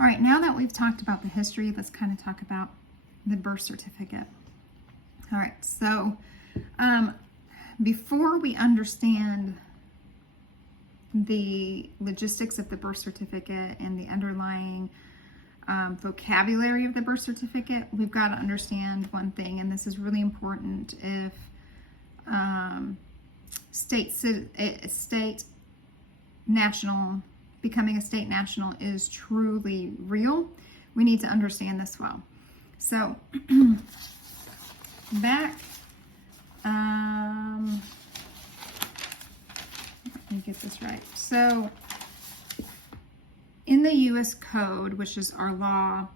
All right, now that we've talked about the history, let's kind of talk about the birth certificate. All right, so before we understand the logistics of the birth certificate and the underlying vocabulary of the birth certificate, we've got to understand one thing, and this is really important. If becoming a state national is truly real, we need to understand this well. So back, let me get this right. So in the U.S. Code, which is our law,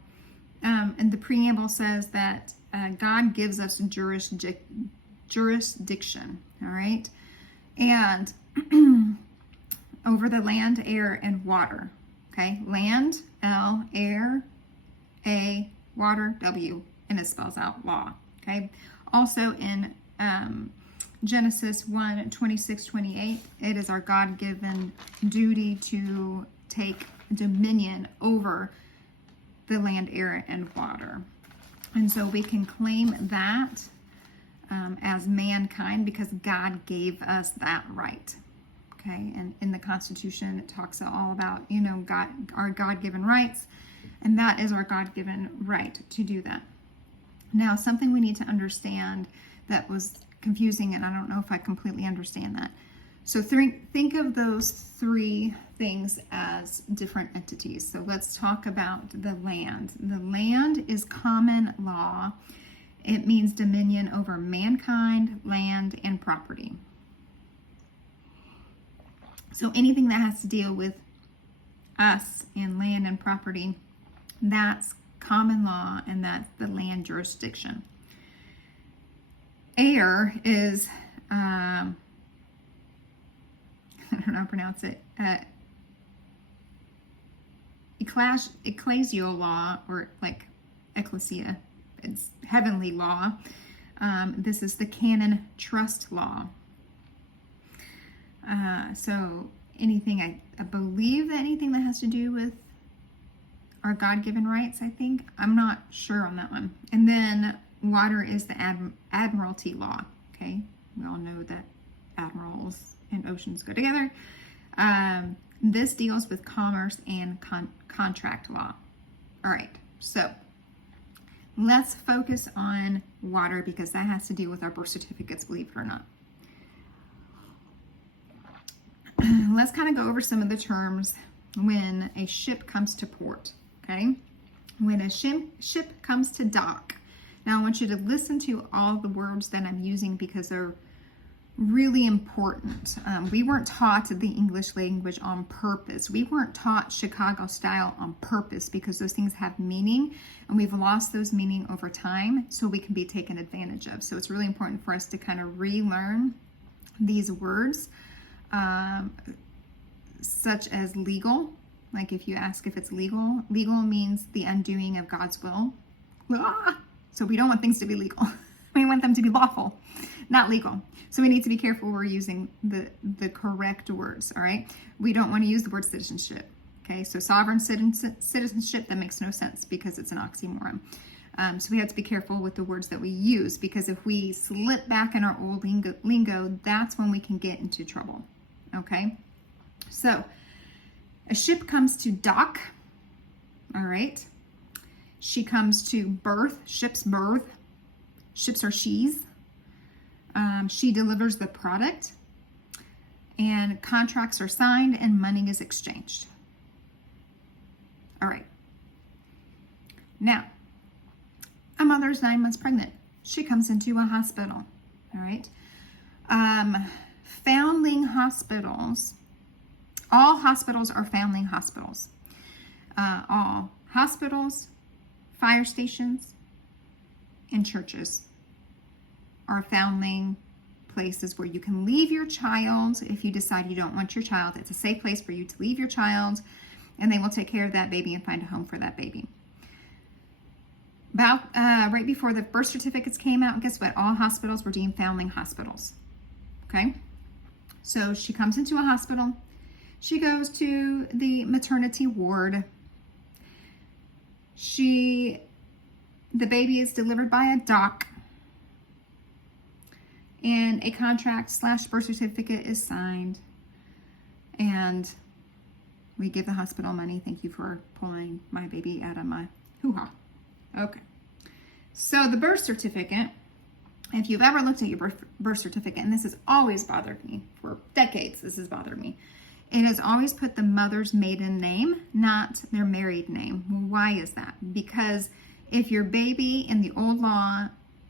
and the preamble says that God gives us jurisdiction, all right? And over the land, air, and water, okay? Land, L, air, A, water, W, and it spells out law, okay? Also in Genesis 1:26-28, it is our God-given duty to take dominion over the land, air, and water. And so we can claim that as mankind because God gave us that right. Okay, and in the Constitution, it talks all about, God, our God-given rights, and that is our God-given right to do that. Now, something we need to understand that was confusing, and I don't know if I completely understand that. So think of those three things as different entities. So let's talk about the land. The land is common law. It means dominion over mankind, land, and property. So anything that has to deal with us and land and property, that's common law, and that's the land jurisdiction. Air is, I don't know how to pronounce it, ecclesial law, or like ecclesia, it's heavenly law. This is the canon trust law. So anything, I believe that anything that has to do with our God-given rights, I think. I'm not sure on that one. And then water is the admiralty law, okay? We all know that admirals and oceans go together. This deals with commerce and contract law. All right, so let's focus on water because that has to do with our birth certificates, believe it or not. Let's kind of go over some of the terms when a ship comes to port, okay? When a ship comes to dock. Now, I want you to listen to all the words that I'm using because they're really important. We weren't taught the English language on purpose. We weren't taught Chicago style on purpose because those things have meaning, and we've lost those meaning over time, so we can be taken advantage of. So it's really important for us to kind of relearn these words. Such as legal, like if you ask if it's legal, legal means the undoing of God's will. So we don't want things to be legal. We want them to be lawful, not legal. So we need to be careful we're using the correct words, all right? We don't want to use the word citizenship, okay? So sovereign citizenship, that makes no sense because it's an oxymoron. So we have to be careful with the words that we use because if we slip back in our old lingo, that's when we can get into trouble, okay? So a ship comes to dock, all right? She comes to birth, ship's birth. Ships are she's. She delivers the product, and contracts are signed and money is exchanged. All right. Now, a mother's 9 months pregnant. She comes into a hospital, all right? Foundling hospitals, all hospitals are foundling hospitals. All hospitals, fire stations, and churches are foundling places where you can leave your child if you decide you don't want your child. It's a safe place for you to leave your child, and they will take care of that baby and find a home for that baby. About right before the birth certificates came out, guess what? All hospitals were deemed foundling hospitals. Okay? So she comes into a hospital. She goes to the maternity ward. The baby is delivered by a doc, and a contract/birth certificate is signed, and we give the hospital money. Thank you for pulling my baby out of my hoo-ha. Okay. So the birth certificate, if you've ever looked at your birth certificate, and this has always bothered me for decades, this has bothered me. It has always put the mother's maiden name, not their married name. Well, why is that? Because if your baby in the old law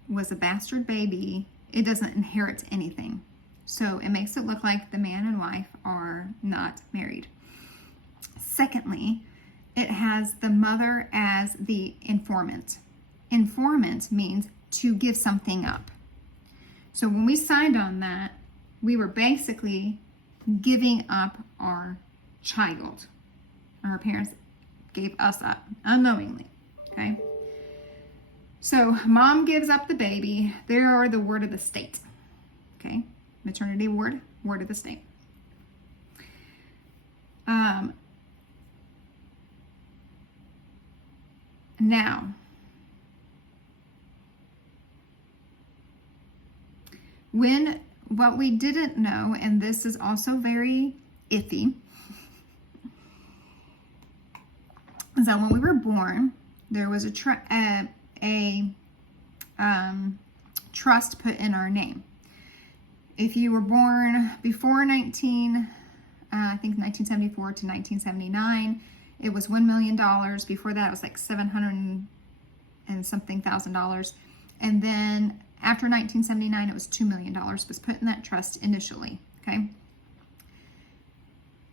was a bastard baby, it doesn't inherit anything. So it makes it look like the man and wife are not married. Secondly, it has the mother as the informant. Informant means to give something up. So when we signed on that, we were basically giving up our child. Our parents gave us up unknowingly, okay? So mom gives up the baby. There are the word of the state, okay? Maternity ward of the state. Now, what we didn't know, and this is also very iffy, is that when we were born, there was a trust put in our name. If you were born before 1974 to 1979, it was $1 million. Before that, it was like $700 and something thousand. And then after 1979, it was $2 million was put in that trust initially, okay?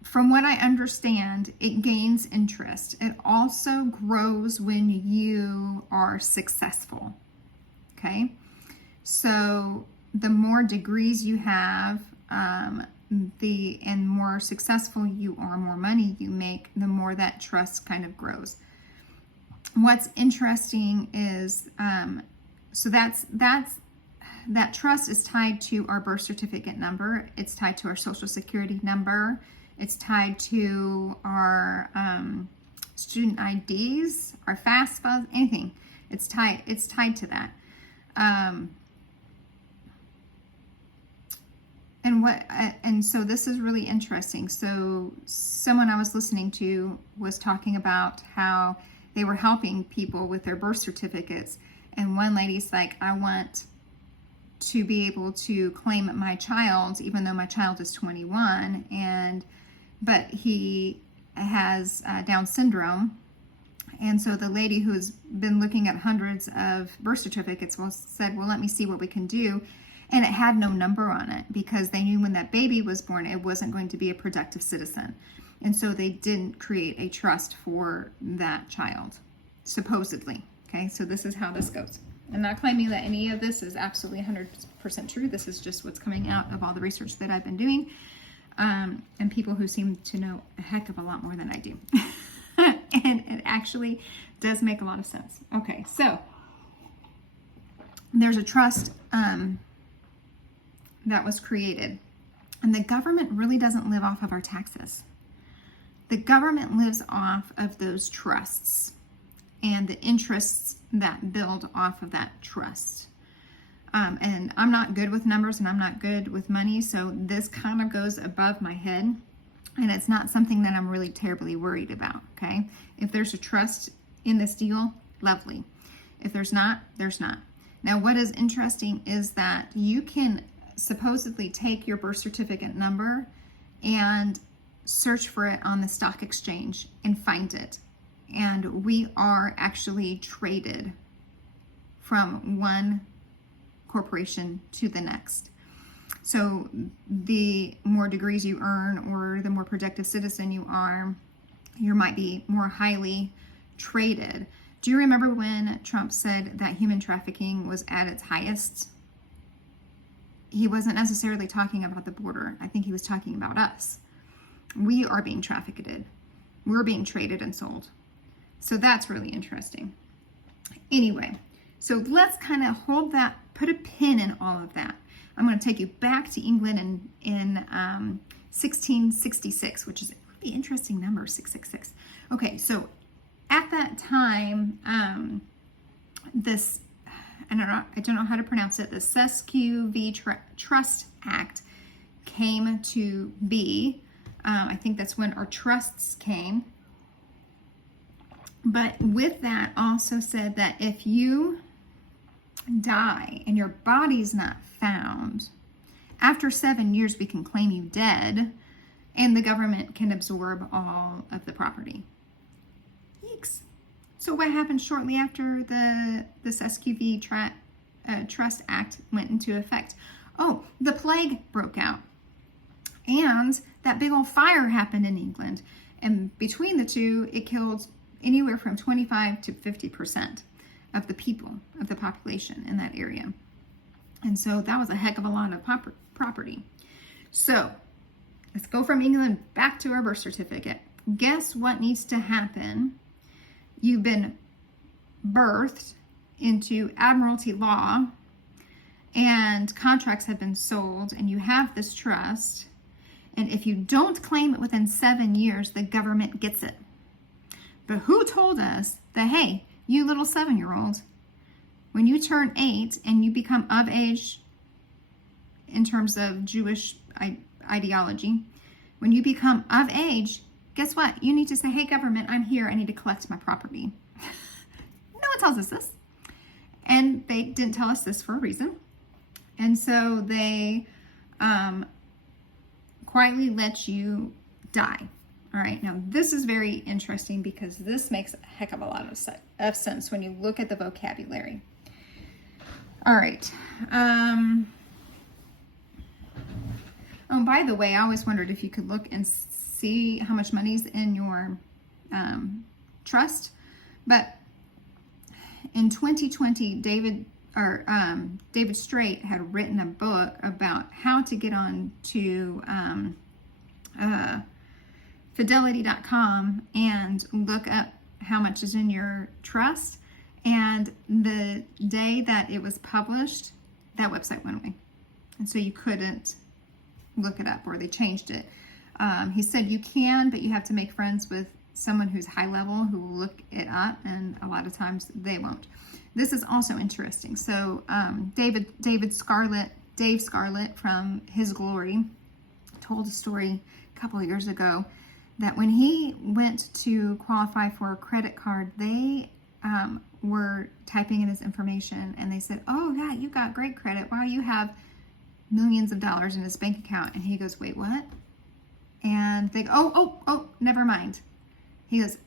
From what I understand, it gains interest. It also grows when you are successful, okay? So the more degrees you have, and more successful you are, more money you make, the more that trust kind of grows. What's interesting is, so that trust is tied to our birth certificate number. It's tied to our social security number. It's tied to our student IDs, our FAFSA, anything. It's tied to that. And so this is really interesting. So someone I was listening to was talking about how they were helping people with their birth certificates. And one lady's like, I want to be able to claim my child, even though my child is 21, but he has Down syndrome. And so the lady who's been looking at hundreds of birth certificates said, well, let me see what we can do. And it had no number on it because they knew when that baby was born, it wasn't going to be a productive citizen. And so they didn't create a trust for that child, supposedly. Okay, so this is how this goes. I'm not claiming that any of this is absolutely 100% true. This is just what's coming out of all the research that I've been doing, and people who seem to know a heck of a lot more than I do. And it actually does make a lot of sense. Okay, so there's a trust that was created, and the government really doesn't live off of our taxes. The government lives off of those trusts and the interests that build off of that trust. And I'm not good with numbers and I'm not good with money, so this kind of goes above my head, and it's not something that I'm really terribly worried about, okay? If there's a trust in this deal, lovely. If there's not, there's not. Now, what is interesting is that you can supposedly take your birth certificate number and search for it on the stock exchange and find it. And we are actually traded from one corporation to the next. So the more degrees you earn or the more productive citizen you are, you might be more highly traded. Do you remember when Trump said that human trafficking was at its highest? He wasn't necessarily talking about the border. I think he was talking about us. We are being trafficked. We're being traded and sold. So that's really interesting. Anyway, so let's kind of hold that, put a pin in all of that. I'm going to take you back to England in 1666, which is a really interesting number, 666. Okay, so at that time, this, I don't know how to pronounce it, the Sescu v. Trust Act came to be. I think that's when our trusts came. But with that also said that if you die and your body's not found, after 7 years we can claim you dead and the government can absorb all of the property. Yikes. So what happened shortly after the Sescu v. Trust Act went into effect? Oh, the plague broke out. And that big old fire happened in England. And between the two, it killed anywhere from 25 to 50% of the people, of the population in that area. And so that was a heck of a lot of property. So let's go from England back to our birth certificate. Guess what needs to happen? You've been birthed into Admiralty law and contracts have been sold and you have this trust. And if you don't claim it within 7 years, the government gets it. But who told us that, hey, you little 7-year-old, when you turn 8 and you become of age in terms of Jewish ideology, when you become of age, guess what? You need to say, hey, government, I'm here. I need to collect my property. No one tells us this. And they didn't tell us this for a reason. And so they quietly let you die. All right, now this is very interesting because this makes a heck of a lot of sense when you look at the vocabulary. All right. Oh, by the way, I always wondered if you could look and see how much money's in your trust. But in 2020, David Straight had written a book about how to get on to Fidelity.com and look up how much is in your trust. And the day that it was published, that website went away. And so you couldn't look it up, or they changed it. He said you can, but you have to make friends with someone who's high level who will look it up, and a lot of times they won't. This is also interesting. So Dave Scarlett from His Glory told a story a couple of years ago that when he went to qualify for a credit card, they were typing in his information and they said, oh yeah, you got great credit. Wow, you have millions of dollars in his bank account. And he goes, wait, what? And they go, oh, never mind. He goes,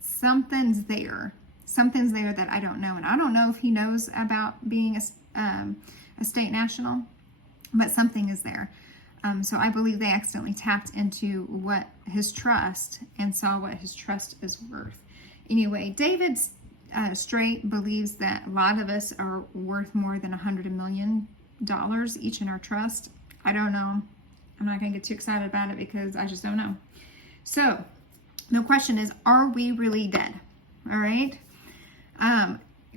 something's there that I don't know. And I don't know if he knows about being a state national, but something is there. So I believe they accidentally tapped into what his trust and saw what his trust is worth. Anyway, David Straight believes that a lot of us are worth more than $100 million each in our trust. I don't know. I'm not going to get too excited about it because I just don't know. So the question is, are we really dead? All right.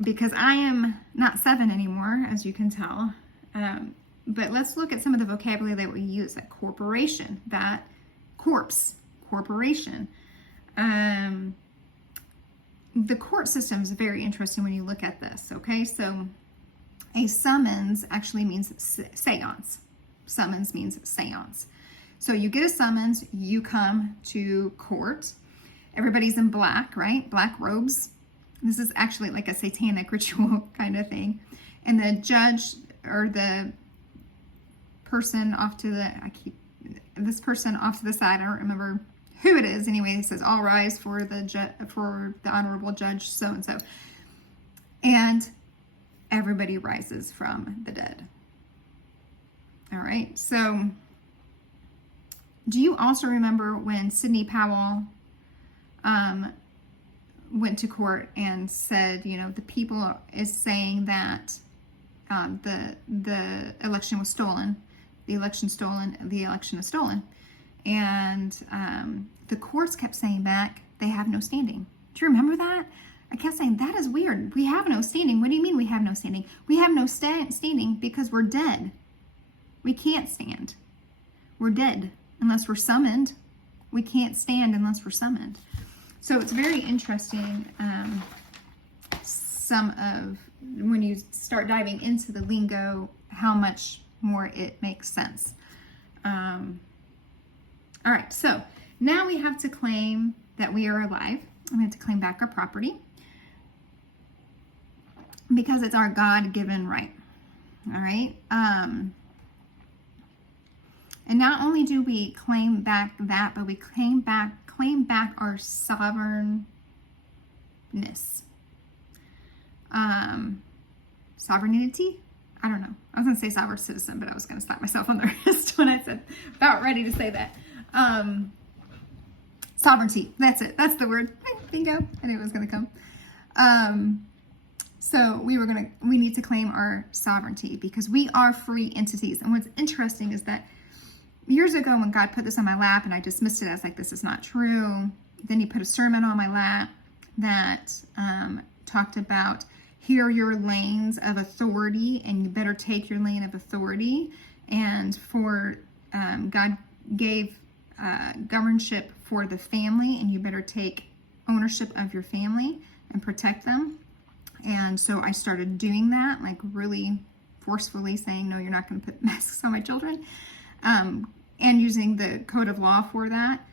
Because I am not 7 anymore, as you can tell. But let's look at some of the vocabulary that we use. That corporation, that corpse, corporation. The court system is very interesting when you look at this, okay? So a summons actually means seance. Summons means seance. So you get a summons, you come to court. Everybody's in black, right? Black robes. This is actually like a satanic ritual kind of thing. And the judge or the person off to the, this person off to the side, I don't remember who it is. Anyway, it says, all rise for the honorable judge so-and-so. And everybody rises from the dead. All right. So do you also remember when Sidney Powell went to court and said, you know, the people is saying that the election was stolen, the election stolen, the election is stolen. And the courts kept saying back, they have no standing. Do you remember that? I kept saying, that is weird. We have no standing. What do you mean we have no standing? We have no standing because we're dead. We can't stand. We're dead unless we're summoned. We can't stand unless we're summoned. So it's very interesting, some of, when you start diving into the lingo, how much more it makes sense. All right, so now we have to claim that we are alive. We have to claim back our property because it's our God-given right. All right. And not only do we claim back that, but we claim back our sovereignness. Sovereignty? I don't know. I was going to say sovereign citizen, but I was going to slap myself on the wrist when I said, about ready to say that. Sovereignty. That's it. That's the word. Bingo. I knew it was going to come. So we need to claim our sovereignty because we are free entities. And what's interesting is that years ago when God put this on my lap and I dismissed it as like, this is not true. Then he put a sermon on my lap that talked about, here are your lanes of authority and you better take your lane of authority. And for God gave governorship for the family, and you better take ownership of your family and protect them. And so I started doing that, like really forcefully saying, no, you're not going to put masks on my children, and using the code of law for that.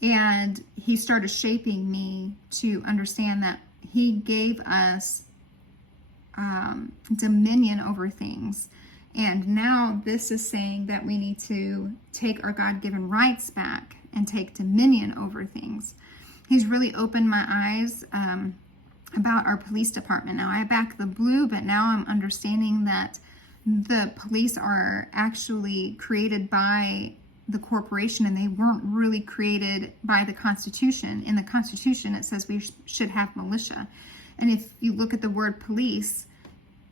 And he started shaping me to understand that he gave us dominion over things. And now this is saying that we need to take our God-given rights back and take dominion over things. He's really opened my eyes about our police department. Now I back the blue, but now I'm understanding that the police are actually created by the corporation and they weren't really created by the Constitution. In the Constitution, it says we should have militia. And if you look at the word police,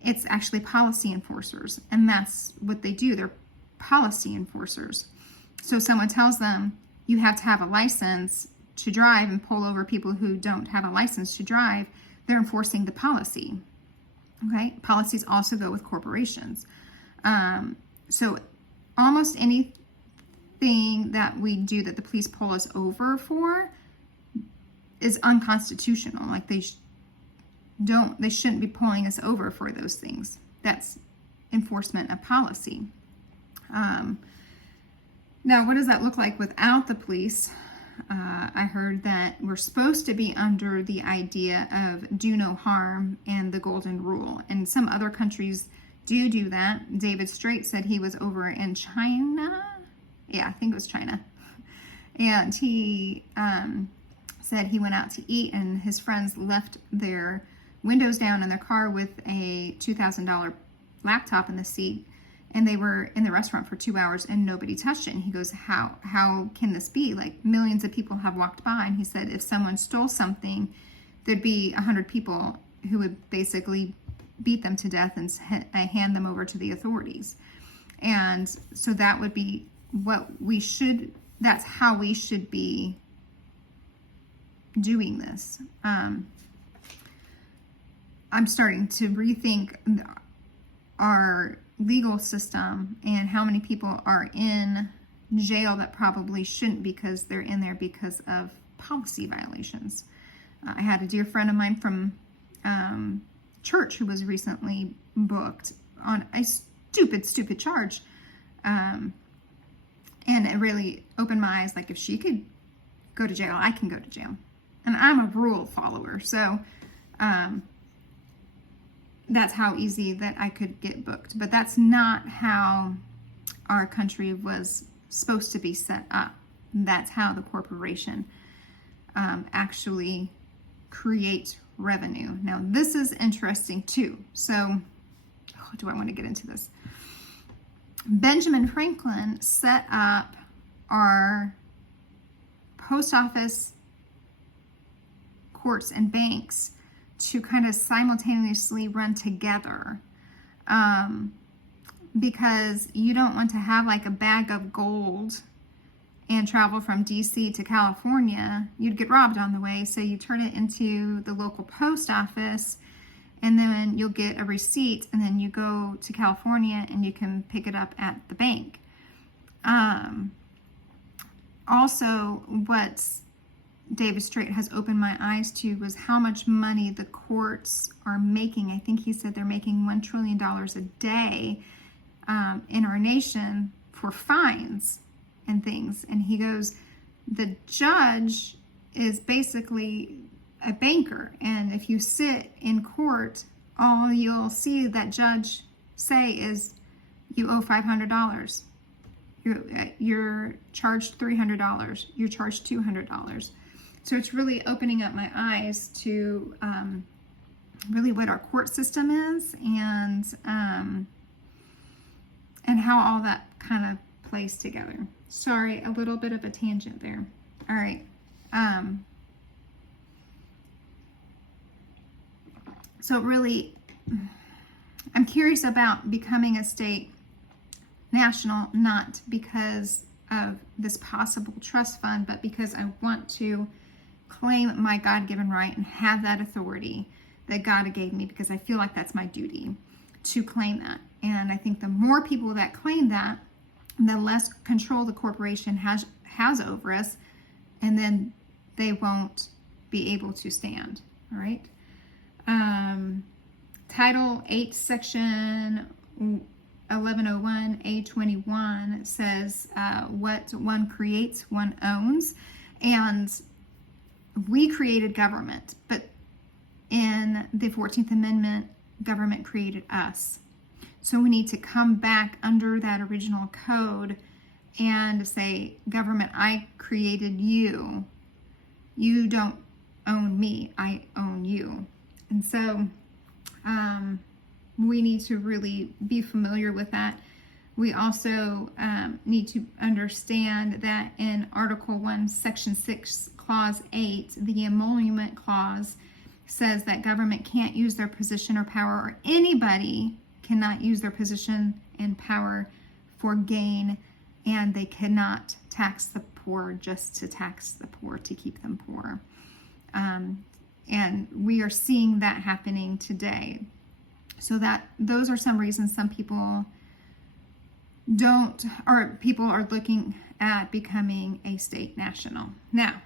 it's actually policy enforcers. And that's what they do. They're policy enforcers. So someone tells them you have to have a license to drive and pull over people who don't have a license to drive. They're enforcing the policy. Okay, policies also go with corporations. So almost anything that we do that the police pull us over for is unconstitutional. Like they shouldn't be pulling us over for those things. That's enforcement of policy. Now, what does that look like without the police? I heard that we're supposed to be under the idea of do no harm and the golden rule. And some other countries do that. David Straight said he was over in China. Yeah, I think it was China. And he said he went out to eat and his friends left their windows down in their car with a $2,000 laptop in the seat. And they were in the restaurant for 2 hours and nobody touched it. And he goes, how can this be? Like millions of people have walked by. And he said, if someone stole something, there'd be 100 people who would basically beat them to death and hand them over to the authorities. And so that would be that's how we should be doing this. I'm starting to rethink our legal system and how many people are in jail that probably shouldn't because they're in there because of policy violations. I had a dear friend of mine from church who was recently booked on a stupid charge. And it really opened my eyes. Like if she could go to jail, I can go to jail. And I'm a rule follower. So, that's how easy that I could get booked. But that's not how our country was supposed to be set up. That's how the corporation actually creates revenue. Now, this is interesting too. So, do I want to get into this? Benjamin Franklin set up our post office, courts, and banks to kind of simultaneously run together, because you don't want to have like a bag of gold and travel from DC to California. You'd get robbed on the way, so you turn it into the local post office and then you'll get a receipt and then you go to California and you can pick it up at the bank. Also, what's David Strait has opened my eyes to was how much money the courts are making. I think he said they're making $1 trillion a day in our nation for fines and things. And he goes, the judge is basically a banker. And if you sit in court, all you'll see that judge say is, you owe $500. You're charged $300. You're charged $200. So it's really opening up my eyes to really what our court system is, and how all that kind of plays together. Sorry, a little bit of a tangent there. All right. So really, I'm curious about becoming a state national, not because of this possible trust fund, but because I want to claim my God-given right and have that authority that God gave me, because I feel like that's my duty to claim that. And I think the more people that claim that, the less control the corporation has over us, and then they won't be able to stand. All right. Title 8, Section 1101A21 says what one creates, one owns. And we created government, but in the 14th Amendment, government created us. So we need to come back under that original code and say, government, I created you. You don't own me, I own you. And so we need to really be familiar with that. We also need to understand that in Article 1, Section 6, Clause 8, the emolument clause says that government can't use their position or power, or anybody cannot use their position and power for gain, and they cannot tax the poor just to tax the poor, to keep them poor. And we are seeing that happening today. So that those are some reasons some people people are looking at becoming a state national. Now,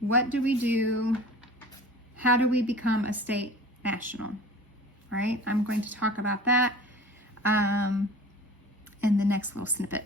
what do we do? How do we become a state national? All right, I'm going to talk about that in the next little snippet.